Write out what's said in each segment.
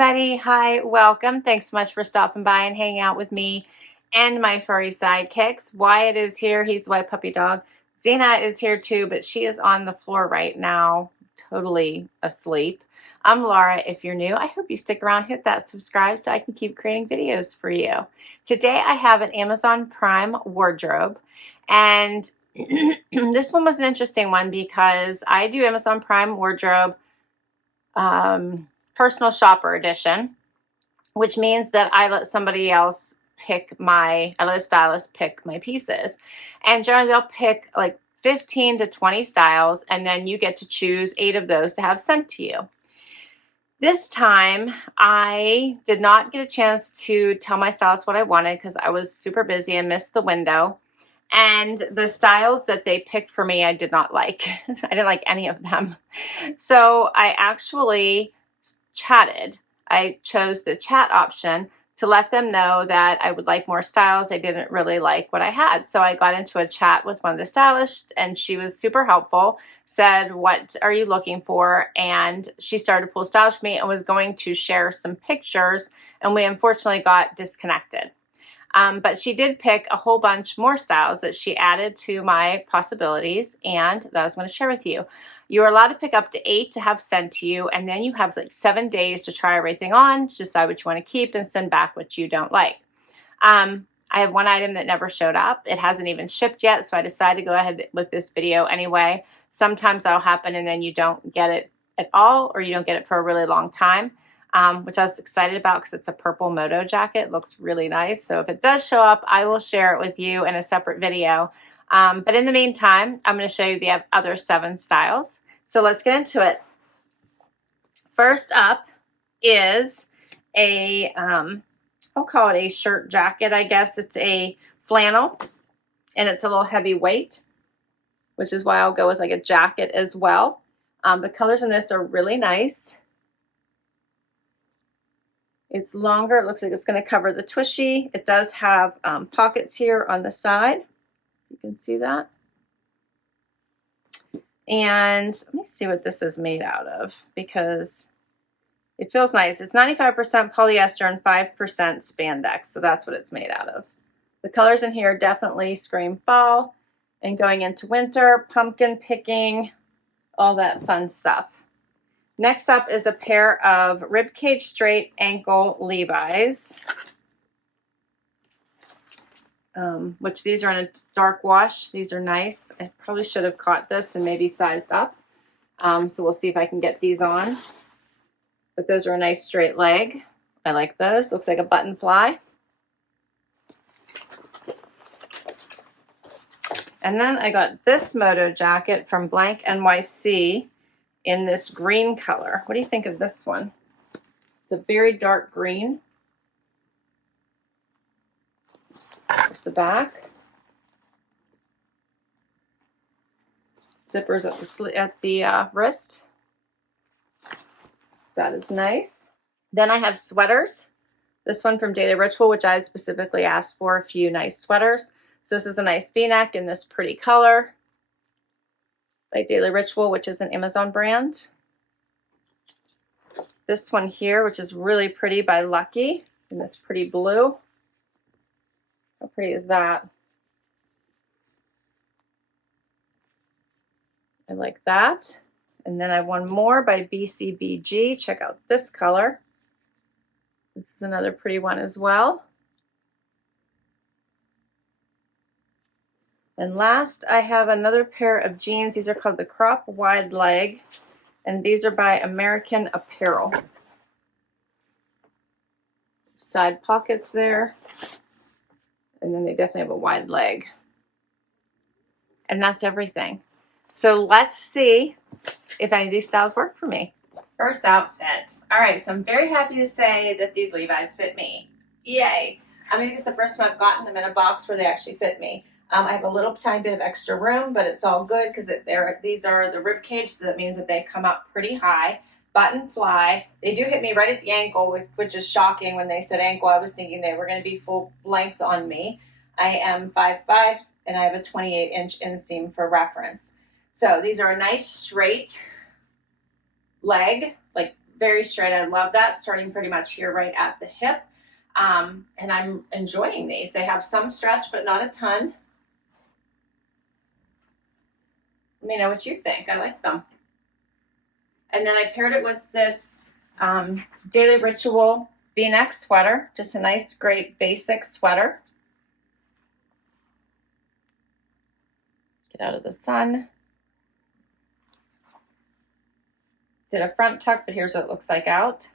everybody. Hi, welcome. Thanks so much for stopping by and hanging out with me and my furry sidekicks. Wyatt is here. He's the white puppy dog. Zena is here too, but she is on the floor right now, totally asleep. I'm Laura. If you're new, I hope you stick around, hit that subscribe so I can keep creating videos for you. Today I have an Amazon Prime wardrobe, and this one was an interesting one because I do Amazon Prime wardrobe personal shopper edition, which means that I let somebody else I let a stylist pick my pieces. And generally they'll pick like 15 to 20 styles, and then you get to choose 8 of those to have sent to you. This time, I did not get a chance to tell my stylist what I wanted because I was super busy and missed the window. And the styles that they picked for me, I did not like. I didn't like any of them. So I actually chatted. I chose the chat option to let them know that I would like more styles. I didn't really like what I had. So I got into a chat with one of the stylists, and she was super helpful, said, "What are you looking for?" And she started to pull styles for me and was going to share some pictures, and we unfortunately got disconnected. But she did pick a whole bunch more styles that she added to my possibilities, and that I was going to share with you. You're allowed to pick up to 8 to have sent to you, and then you have like 7 days to try everything on, decide what you want to keep, and send back what you don't like. I have one item that never showed up. It hasn't even shipped yet, so I decided to go ahead with this video anyway. Sometimes that'll happen and then you don't get it at all, or you don't get it for a really long time. Which I was excited about because it's a purple moto jacket. It looks really nice. So if it does show up, I will share it with you in a separate video. But in the meantime, I'm going to show you the other 7 styles. So let's get into it. First up is I'll call it a shirt jacket, I guess. It's a flannel, and it's a little heavyweight, which is why I'll go with like a jacket as well. The colors in this are really nice. It's longer. It looks like it's going to cover the tushy. It does have pockets here on the side. You can see that. And let me see what this is made out of, because it feels nice. It's 95% polyester and 5% spandex, so that's what it's made out of. The colors in here definitely scream fall, and going into winter, pumpkin picking, all that fun stuff. Next up is a pair of ribcage straight ankle Levi's, which these are in a dark wash. These are nice. I probably should have caught this and maybe sized up. So we'll see if I can get these on. But those are a nice straight leg. I like those. Looks like a button fly. And then I got this moto jacket from Blank NYC in this green color. What do you think of this one? It's a very dark green. There's the back. Zippers at the wrist. That is nice. Then I have sweaters. This one from Daily Ritual, which I specifically asked for a few nice sweaters. So this is a nice V-neck in this pretty color by Daily Ritual, which is an Amazon brand. This one here, which is really pretty, by Lucky, in this pretty blue. How pretty is that? I like that. And then I have one more by BCBG. Check out this color. This is another pretty one as well. And last, I have another pair of jeans. These are called the Crop Wide Leg, and these are by American Apparel. Side pockets there, and then they definitely have a wide leg. And that's everything. So let's see if any of these styles work for me. First outfit. All right, so I'm very happy to say that these Levi's fit me. Yay! I think it's the first time I've gotten them in a box where they actually fit me. I have a little tiny bit of extra room, but it's all good because these are the rib cage, so that means that they come up pretty high. Button fly. They do hit me right at the ankle, which is shocking. When they said ankle, I was thinking they were going to be full length on me. I am 5'5", and I have a 28-inch inseam for reference. So these are a nice straight leg, like very straight. I love that, starting pretty much here right at the hip. And I'm enjoying these. They have some stretch, but not a ton. Let me know what you think. I like them. And then I paired it with this Daily Ritual V-neck sweater. Just a nice, great basic sweater. Get out of the sun. Did a front tuck, but here's what it looks like out.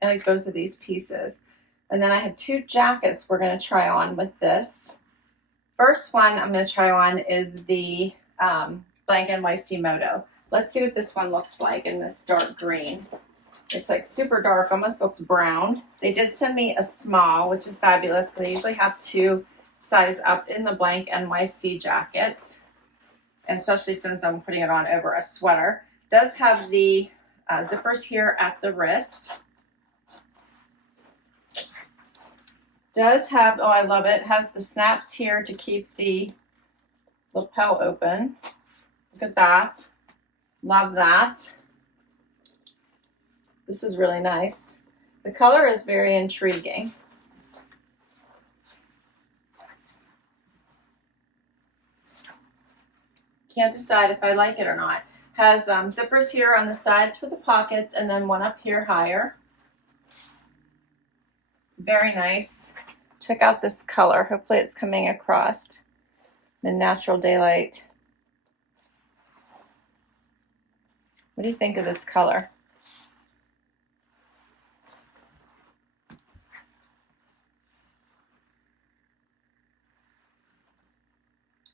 I like both of these pieces. And then I have two jackets we're going to try on with this. First one I'm going to try on is the Blank NYC Moto. Let's see what this one looks like in this dark green. It's like super dark, almost looks brown. They did send me a small, which is fabulous because I usually have two size up in the Blank NYC jackets. And especially since I'm putting it on over a sweater. It does have the zippers here at the wrist. Does have, oh, I love it, has the snaps here to keep the lapel open. Look at that. Love that. This is really nice. The color is very intriguing. Can't decide if I like it or not. Has zippers here on the sides for the pockets and then one up here higher. It's very nice. Check out this color. Hopefully it's coming across the natural daylight. What do you think of this color?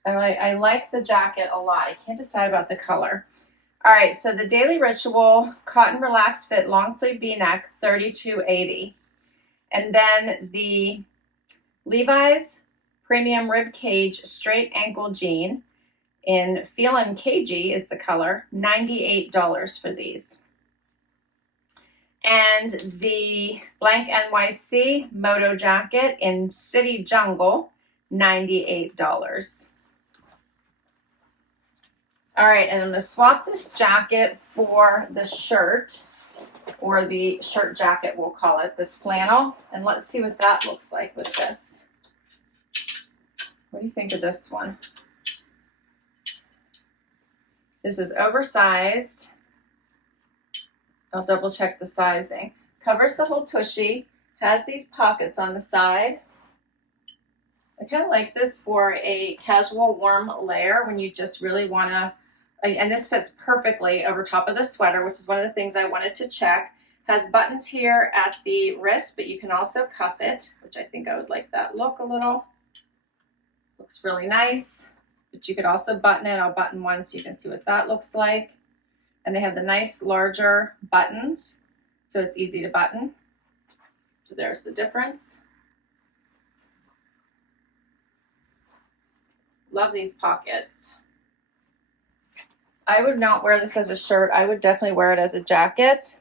I like the jacket a lot. I can't decide about the color. All right, so the Daily Ritual Cotton Relaxed Fit Long Sleeve V-neck, $32.80. And then the Levi's Premium Rib Cage Straight Ankle Jean in Feelin' Cagey is the color, $98 for these. And the Blank NYC Moto Jacket in City Jungle, $98. All right, and I'm going to swap this jacket for the shirt, or the shirt jacket, we'll call it, this flannel. And let's see what that looks like with this. What do you think of this one? This is oversized. I'll double check the sizing. Covers the whole tushy, has these pockets on the side. I kind of like this for a casual warm layer when you just really want to, and this fits perfectly over top of the sweater, which is one of the things I wanted to check. Has buttons here at the wrist, but you can also cuff it, which I think I would like that look a little. Looks really nice, but you could also button it. I'll button one so you can see what that looks like. And they have the nice larger buttons, so it's easy to button. So there's the difference. Love these pockets. I would not wear this as a shirt. I would definitely wear it as a jacket.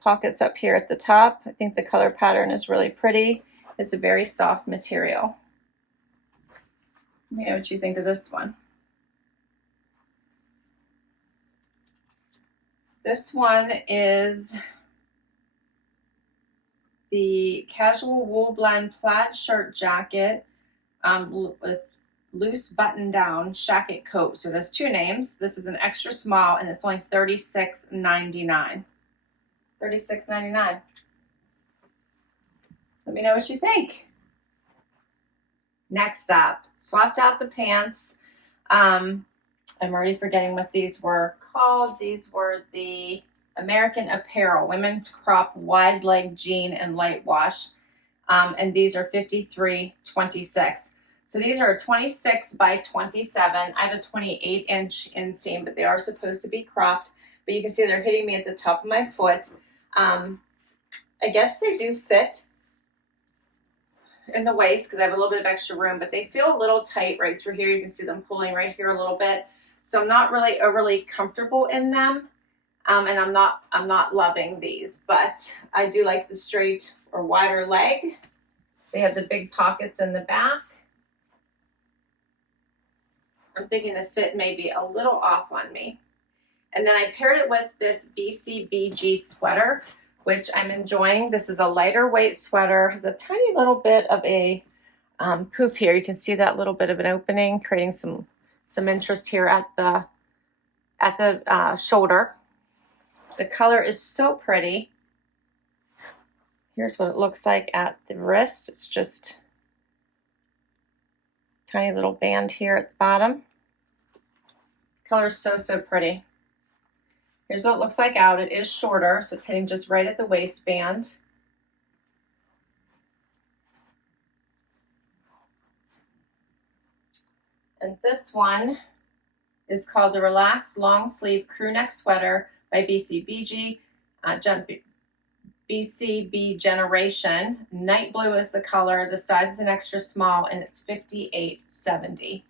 Pockets up here at the top. I think the color pattern is really pretty. It's a very soft material. Let me know what you think of this one. This one is the Casual Wool Blend Plaid Shirt Jacket with loose button down shacket coat. So there's two names. This is an extra small and it's only $36.99. $36.99. Let me know what you think. Next up, swapped out the pants. I'm already forgetting what these were called. These were the American Apparel Women's Crop Wide Leg Jean and Light Wash. And these are $53.26. So these are 26 by 27. I have a 28-inch inseam, but they are supposed to be cropped. But you can see they're hitting me at the top of my foot. I guess they do fit in the waist because I have a little bit of extra room, but they feel a little tight right through here. You can see them pulling right here a little bit. So I'm not really overly comfortable in them. And I'm not loving these, but I do like the straight or wider leg. They have the big pockets in the back. I'm thinking the fit may be a little off on me. And then I paired it with this BCBG sweater, which I'm enjoying. This is a lighter weight sweater, has a tiny little bit of a poof here. You can see that little bit of an opening, creating some interest here at the shoulder. The color is so pretty. Here's what it looks like at the wrist. It's just tiny little band here at the bottom. Color is so, so pretty. Here's what it looks like out. It is shorter, so it's hitting just right at the waistband. And this one is called the Relaxed Long Sleeve Crew Neck Sweater by BCBG. BCB Generation. Night blue is the color. The size is an extra small, and it's $58.70.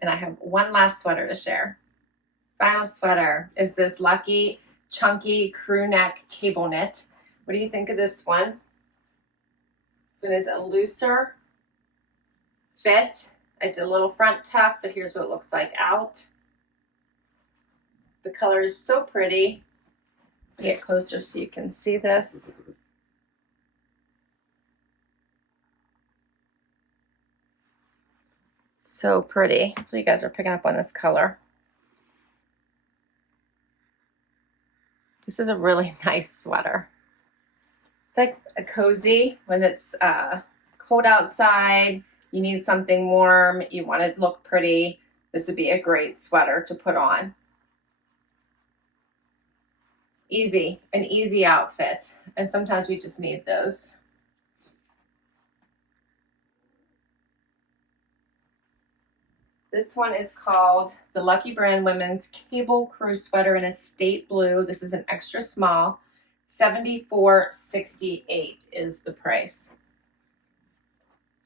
And I have one last sweater to share. Final sweater is this Lucky Chunky Crew Neck Cable Knit. What do you think of this one? This one is a looser fit. I did a little front tuck, but here's what it looks like out. The color is so pretty. Get closer so you can see this. So pretty. So you guys are picking up on this color. This is a really nice sweater. It's like a cozy when it's cold outside, you need something warm, you want to look pretty. This would be a great sweater to put on. Easy, an easy outfit. And sometimes we just need those. This one is called the Lucky Brand Women's Cable Crew Sweater in Estate Blue. This is an extra small. $74.68 is the price.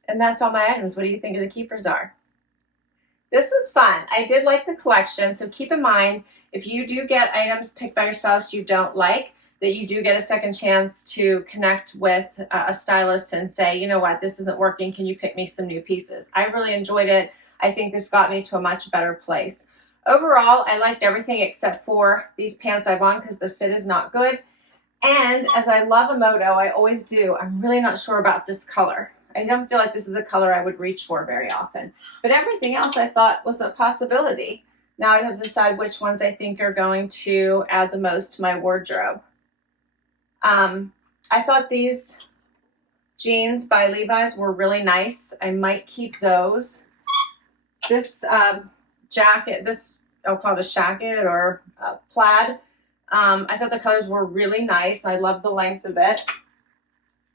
And that's all my items. What do you think of the keepers are? This was fun. I did like the collection, so keep in mind, if you do get items picked by your stylist you don't like, that you do get a second chance to connect with a stylist and say, you know what, this isn't working, can you pick me some new pieces? I really enjoyed it. I think this got me to a much better place. Overall, I liked everything except for these pants I have on because the fit is not good. And as I love a moto, I always do, I'm really not sure about this color. I don't feel like this is a color I would reach for very often. But everything else I thought was a possibility. Now I have to decide which ones I think are going to add the most to my wardrobe. I thought these jeans by Levi's were really nice. I might keep those. This jacket, I'll call it a shacket or a plaid. I thought the colors were really nice. I love the length of it.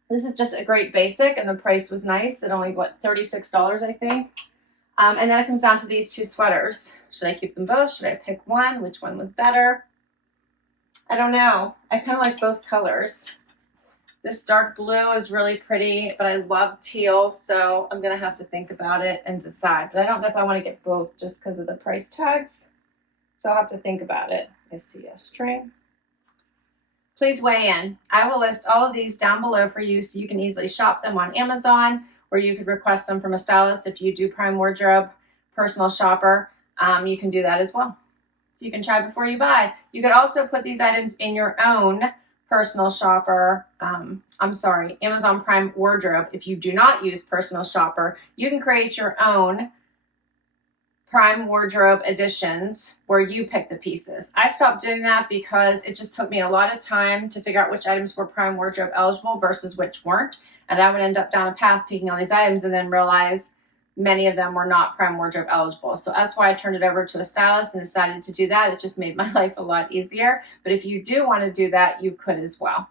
This is just a great basic, and the price was nice at only, what, $36, I think. And then it comes down to these two sweaters. Should I keep them both? Should I pick one? Which one was better? I don't know. I kind of like both colors. This dark blue is really pretty, but I love teal, so I'm going to have to think about it and decide. But I don't know if I want to get both just because of the price tags. So I'll have to think about it. I see a string. Please weigh in. I will list all of these down below for you so you can easily shop them on Amazon, or you could request them from a stylist if you do Prime Wardrobe, personal shopper. You can do that as well. So you can try before you buy. You could also put these items in your own personal shopper. Amazon Prime Wardrobe. If you do not use personal shopper, you can create your own Prime Wardrobe editions where you pick the pieces. I stopped doing that because it just took me a lot of time to figure out which items were Prime Wardrobe eligible versus which weren't. And I would end up down a path picking all these items and then realize many of them were not Prime Wardrobe eligible. So that's why I turned it over to a stylist and decided to do that. It just made my life a lot easier. But if you do want to do that, you could as well.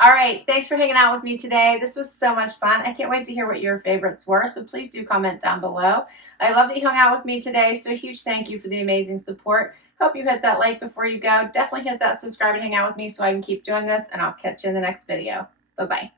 All right, thanks for hanging out with me today. This was so much fun. I can't wait to hear what your favorites were, so please do comment down below. I love that you hung out with me today, so a huge thank you for the amazing support. Hope you hit that like before you go. Definitely hit that subscribe and hang out with me so I can keep doing this, and I'll catch you in the next video. Bye-bye.